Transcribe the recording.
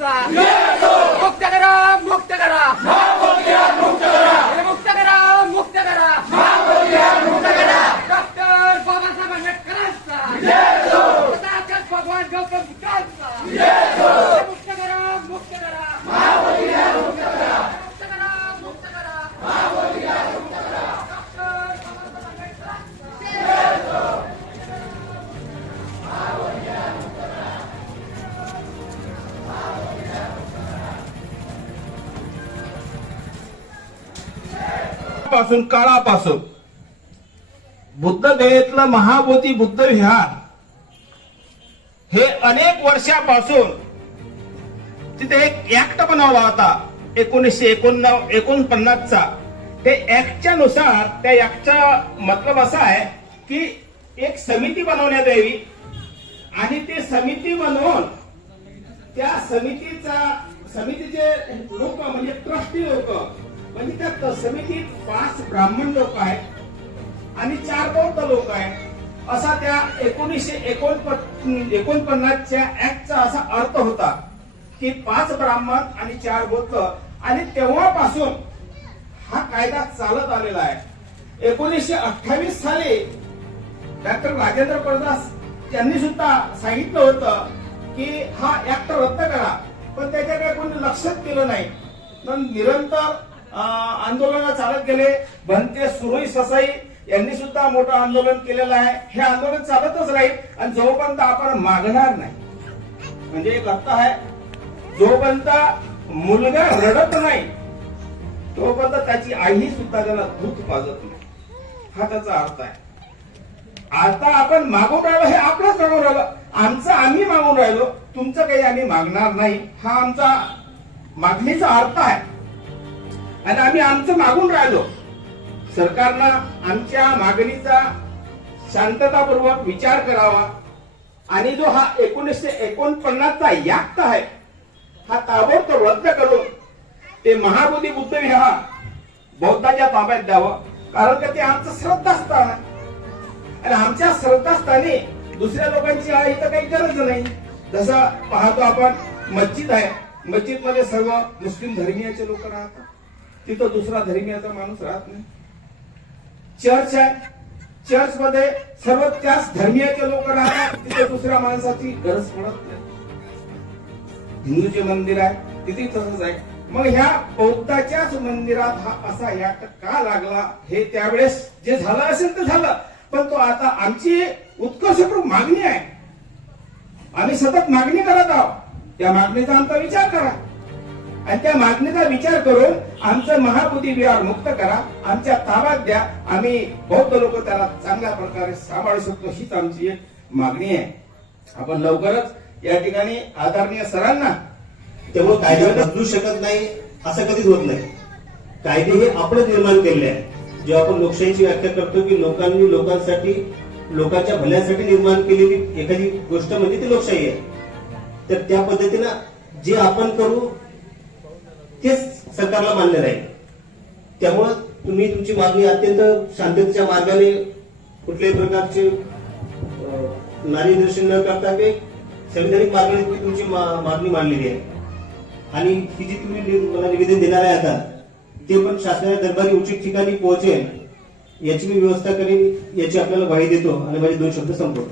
是吧？पूर्वीपासून काळापासून. बुद्ध गयेतलं महाबोधी बुद्ध विहार हे अनेक वर्षापासून तिथे एक ऍक्ट बनवला होता. एकोणीसशे एकोणनव एकोणपन्नासचा. ते ऍक्टच्या नुसार त्या ऍक्टचा मतलब असा आहे की एक समिती बनवण्यात यावी आणि ती समिती बनवून त्या समितीचा समितीचे लोक म्हणजे ट्रस्टी लोक म्हणजे त्या तसमितीत समितीत पाच ब्राह्मण लोक आहेत आणि चार बौद्ध लोक आहेत. असा त्या एकोणीसशे एकोणपन्नास एकोणपन्नासच्या ऍक्टचा असा अर्थ होता की पाच ब्राह्मण आणि चार बौद्ध. आणि तेव्हापासून हा कायदा चालत आलेला आहे. एकोणीसशे अठ्ठावीस साली डॉक्टर राजेंद्र प्रदास यांनी सुद्धा सांगितलं होतं की हा ऍक्ट रद्द करा. पण त्याच्याकडे कोणी लक्षच केलं नाही. पण निरंतर आंदोलन चालत गेले. भंते सुरई ससाई यांनी सुद्धा मोठं आंदोलन केलेलं आहे. हे आंदोलन चालतच राहील आणि जोपर्यंत आपण मागणार नाही. म्हणजे एक अर्थ आहे. जोपर्यंत मुलगा रडत नाही तोपर्यंत त्याची आई सुद्धा त्याला दूध पाजत नाही. हा त्याचा अर्थ आहे. आता आपण मागून राहिलो हे आपलंच मागून राहिलो. आमचं आम्ही मागून राहिलो. तुमचं काही आम्ही मागणार नाही. हा आमचा मागणीचा अर्थ आहे. आणि आम्ही आमचं मागून राहिलो. सरकारनं आमच्या मागणीचा शांततापूर्वक विचार करावा. आणि जो हा एकोणीसशे एकोणपन्नासचा याक्त आहे हा ताबडतोब रद्द करून ते महाबोधी बुद्ध विहार बौद्धाच्या ताब्यात द्यावं. कारण का ते आमचं श्रद्धास्थान आहे. आणि आमच्या श्रद्धास्थानी दुसऱ्या लोकांची इथं काही गरज नाही. जसं पाहतो आपण मस्जिद आहे. मस्जिदमध्ये सर्व मुस्लिम धर्मीयाचे लोक राहतात. तिथं दुसरा धर्मीयाचा माणूस राहत नाही चर्च आहे चर्च मध्ये सर्व त्याच धर्मीयाचे लोक राहतात तिथे दुसऱ्या माणसाची गरज पडत नाही। हिंदूचे मंदिर आहे तिथे तसंच आहे। मग ह्या बौद्धाच्याच मंदिरात हा असा याट का लागला हे त्यावेळेस जे झालं असेल ते झालं. पण तो आता आमची उत्कर्षपूर्वक मागणी आहे. आम्ही सतत मागणी करत आहोत. त्या मागणीचा आमचा विचार करा. आणि त्या मागणीचा विचार करून आमचं महाबोधी विहार मुक्त करा. आमच्या ताब्यात द्या. आम्ही बौद्ध लोक त्याला चांगल्या प्रकारे सांभाळू शकतो हीच आमची एक मागणी आहे. आपण लवकरच या ठिकाणी आदरणीय सरांना तेवढं कायद्यावर बदलू शकत नाही असं कधीच होत नाही. कायदे हे आपणच निर्माण केले आहे जेव्हा आपण लोकशाहीची व्याख्या करतो की लोकांनी लोकांसाठी लोकांच्या भल्यासाठी निर्माण केलेली एखादी गोष्ट म्हणजे ती लोकशाही आहे. तर त्या पद्धतीनं जे आपण करू तेच सरकारला मान्य राहील त्यामुळं तुम्ही तुमची मागणी अत्यंत शांततेच्या मार्गाने कुठल्याही प्रकारचे नारी दर्शन न करता ते संविधानिक मार्गाने तुम्ही तुमची मा- मागणी मांडलेली आहे. आणि ही जी तुम्ही मला निवेदन देणार आहे आता ते पण शासनाच्या दरबारी उचित ठिकाणी पोहोचेल याची मी व्यवस्था करेन याची आपल्याला ग्वाही देतो आणि माझे दोन शब्द संपवतो.